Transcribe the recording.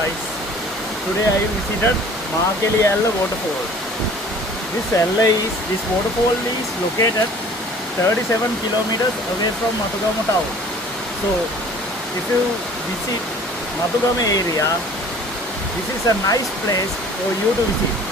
guys, today I visited Makeli Alla waterfall. This waterfall is located 37 kilometers away from Mathugama town. So if you visit Mathugama area, this is a nice place for you to visit.